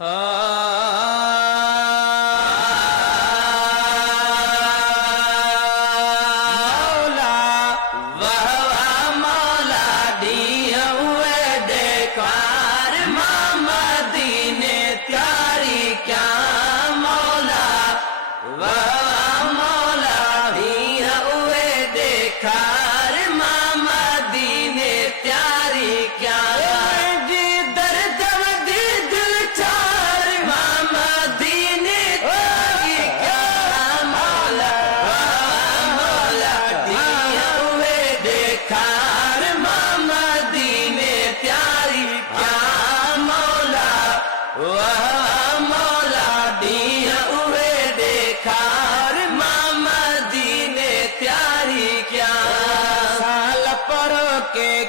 मौला वाह वाह मौला दिया हुए देखार मदीने त्यारी क्या मौला वाह मौला दिया हुए देखार मदीने त्यारी क्या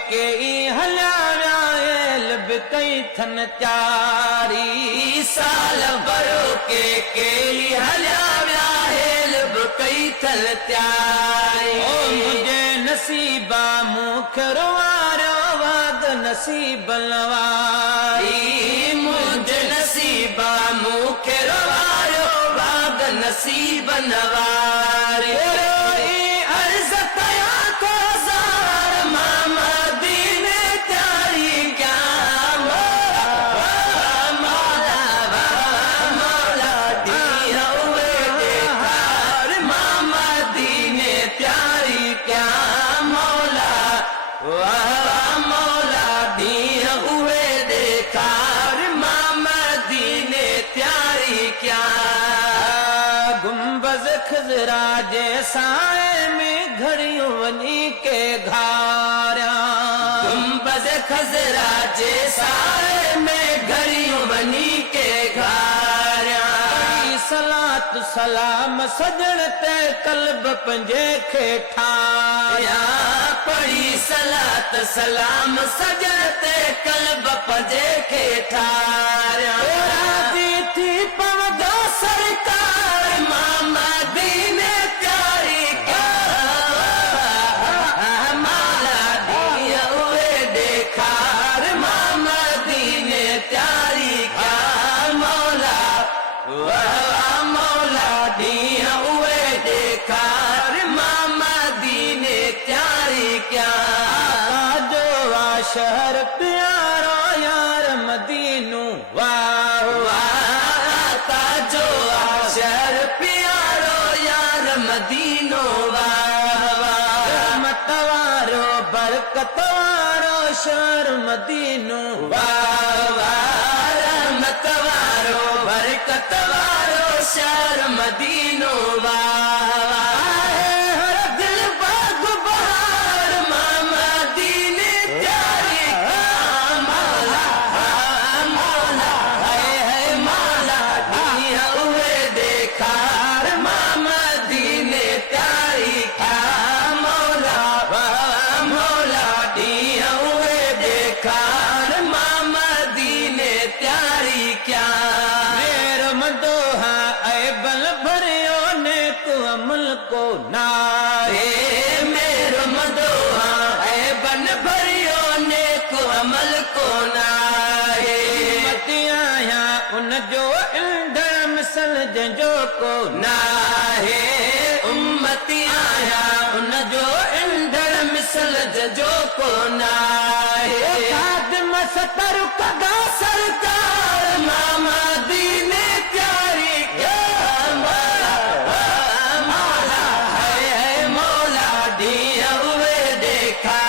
के हल्याल कई थन चारी साल बरो के हल्याल कई थन त्यारी ओ मुझे नसीबा मुख रवारो वाद नसीब लवारी मुझे नसीबा मुख रवारो वाद नसीब नवारी गुंबज खजरा जैसाए में घड़ियों वनी के घारा गुंबज खजरा जैसाए में घड़ियों वनी के घारा सलात सलाम सजण ते कल्ब पंजे खे ठाया पढ़ी सलात सलाम सजण ते कल्ब पंजे खे ठाया थी पवदो सरकार मदीने त्यारी क्या मौला दिया हुए देखार मदीने त्यारी क्या मौला वाह मौला दिया हुए देखार मदीने त्यारी क्या जो शहर प्यारो यार मदीनू वाह वाह जो शहर प्यारो यार मदीनो वाह वाह मतवारो बरकतवारो शहर मदीनो वाह वाह मतवारो बरकतवारो शहर मदीनो वाह वाह हर दिल बाग बहार मदीने त्यारी मौला मौला है मौला दिया हुए देखार मदीने त्यारी क्या मौला मौला दिया हुए देखार मदीने त्यारी क्या मेरे मदोहा ऐ बल भरियो ने को अमल को नारे मेरे मदोहा ऐ बल भरियो ने को अमल को नारे मतिया उन जो इंदर मिसल जंजो को नाहे उम्मती आया उन जो इंदर मिसल जंजो को नाहे खादम सतर कदा सरकार मदीने त्यारी क्या मौला मौला है मौला दिया हुए देखा